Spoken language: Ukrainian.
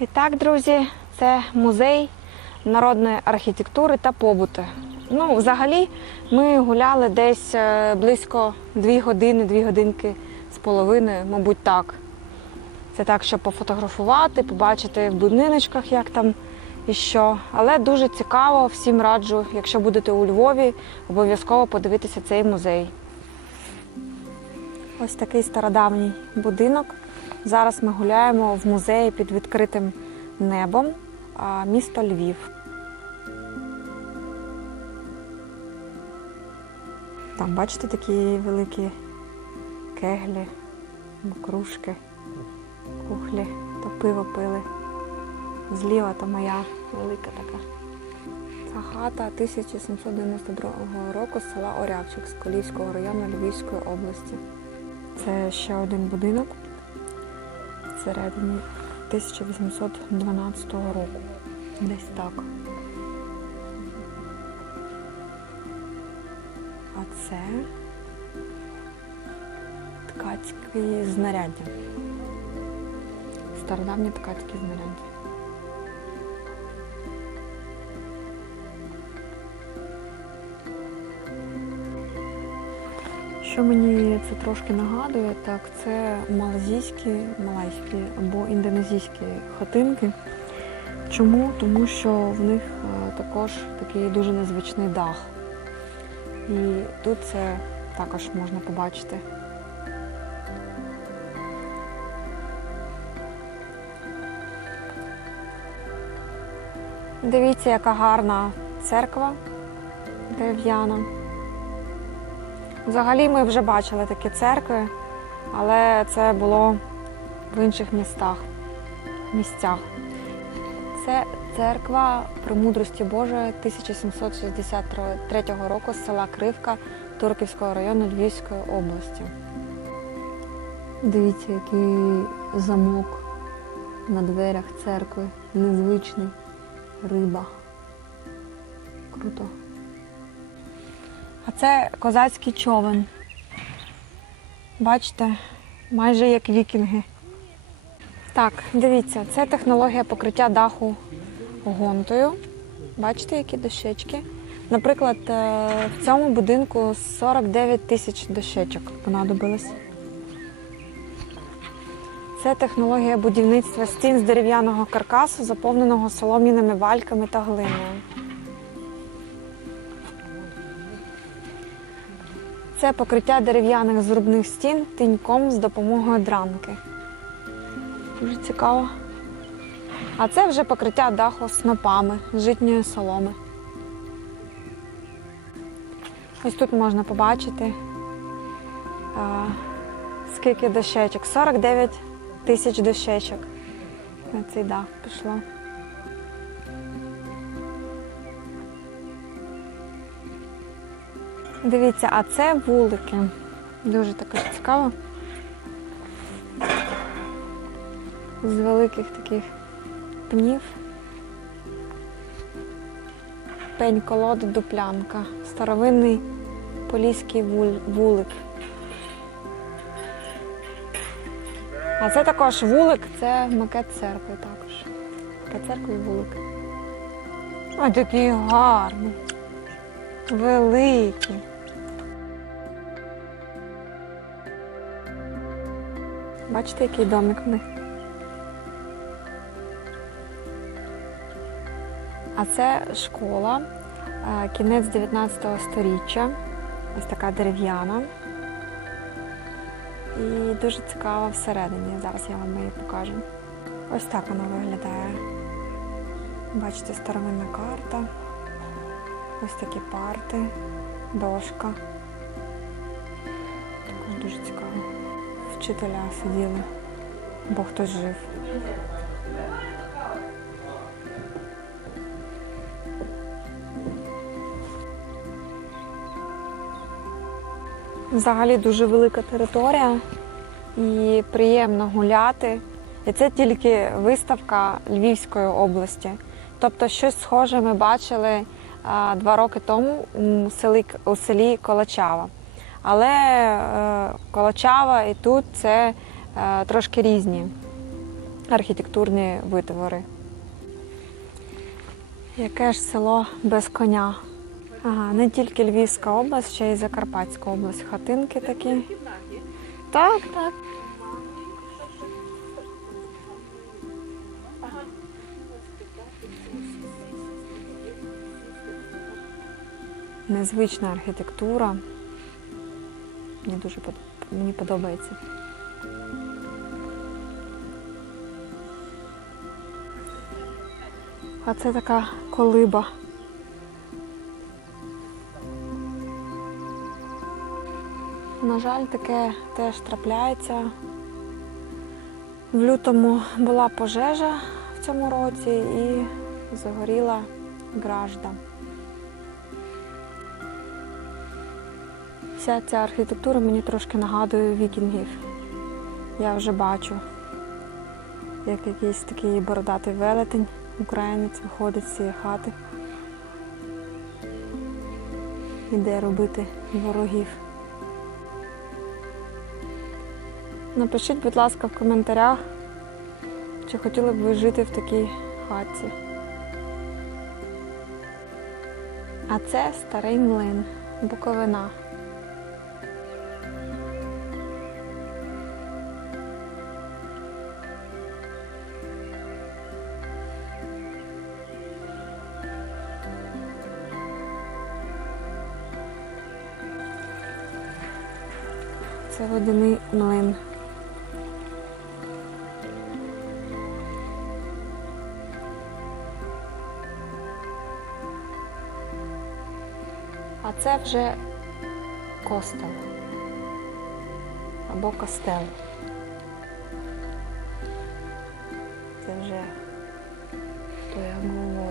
І так, друзі, це музей народної архітектури та побуту. Взагалі, ми гуляли десь близько 2 години, 2 годинки з половиною, мабуть, так. Це так, щоб пофотографувати, побачити в будиночках, як там і що. Але дуже цікаво, всім раджу, якщо будете у Львові, обов'язково подивитися цей музей. Ось такий стародавній будинок. Зараз ми гуляємо в музеї під відкритим небом, місто Львів. Там, бачите, такі великі кеглі, кружки, кухлі, то пиво пили. Зліва то моя велика така. Це хата 1792 року з села Орявчик з Колійського району Львівської області. Це ще один будинок всередині 1812 року. Десь так. А це ткацькі знаряддя. Стародавні ткацькі знаряддя. Що мені це трошки нагадує, так це малайські або індонезійські хатинки. Чому? Тому що в них також такий дуже незвичний дах. І тут це також можна побачити. Дивіться, яка гарна церква дерев'яна. Взагалі ми вже бачили такі церкви, але це було в інших місцях. Це церква Премудрості Божої 1763 року з села Кривка Турківського району Львівської області. Дивіться, який замок на дверях церкви, незвичний, риба. Круто. А це козацький човен. Бачите, майже як вікінги. Так, дивіться, це технологія покриття даху гонтою. Бачите, які дощечки? Наприклад, в цьому будинку 49 тисяч дощечок понадобилось. Це технологія будівництва стін з дерев'яного каркасу, заповненого солом'яними вальками та глиною. Це покриття дерев'яних зрубних стін тиньком з допомогою дранки. Дуже цікаво. А це вже покриття даху снопами з житньої соломи. Ось тут можна побачити, скільки дощечок. 49 тисяч дощечок на цей дах пішло. Дивіться, а це вулики. Дуже також цікаво. З великих таких пнів. Пень-колода дуплянка. Старовинний поліський вулик. А це також вулик, це макет церкви також. Макет церкви і вулик. Ой, такий гарний. Великий. Бачите, який домик в них? А це школа, кінець 19 століття, ось така дерев'яна. І дуже цікава всередині, зараз я вам її покажу. Ось так вона виглядає. Бачите, старовинна карта, ось такі парти, дошка. Також дуже цікаво. Вчителя сиділи, бо хтось жив. Взагалі дуже велика територія і приємно гуляти. І це тільки виставка Львівської області. Тобто щось схоже ми бачили 2 роки тому у селі Колочава. Але Колочава і тут це трошки різні. архітектурні витвори. Яке ж село без коня? Ага, не тільки Львівська область, ще й Закарпатська область. Хатинки такі. Так, так. Незвична архітектура. Мені подобається. А це така колиба. На жаль, таке теж трапляється. В лютому була пожежа в цьому році і загоріла гражда. Вся ця архітектура мені трошки нагадує вікінгів. Я вже бачу, як якийсь такий бородатий велетень, українець виходить з цієї хати. Іде робити ворогів. Напишіть, будь ласка, в коментарях, чи хотіли б ви жити в такій хатці. А це старий млин, Буковина. Це водяний млин. А це вже костел або костел. Це вже хто як говорить.